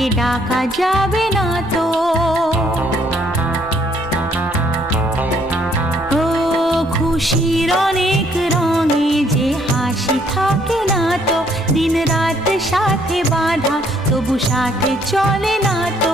তাকে ডাকা যাবে না তো। ও খুশির অনেক রঙে যে হাসি থাকে না তো, দিন রাত সাথে বাঁধা তবু সাথে চলে না তো।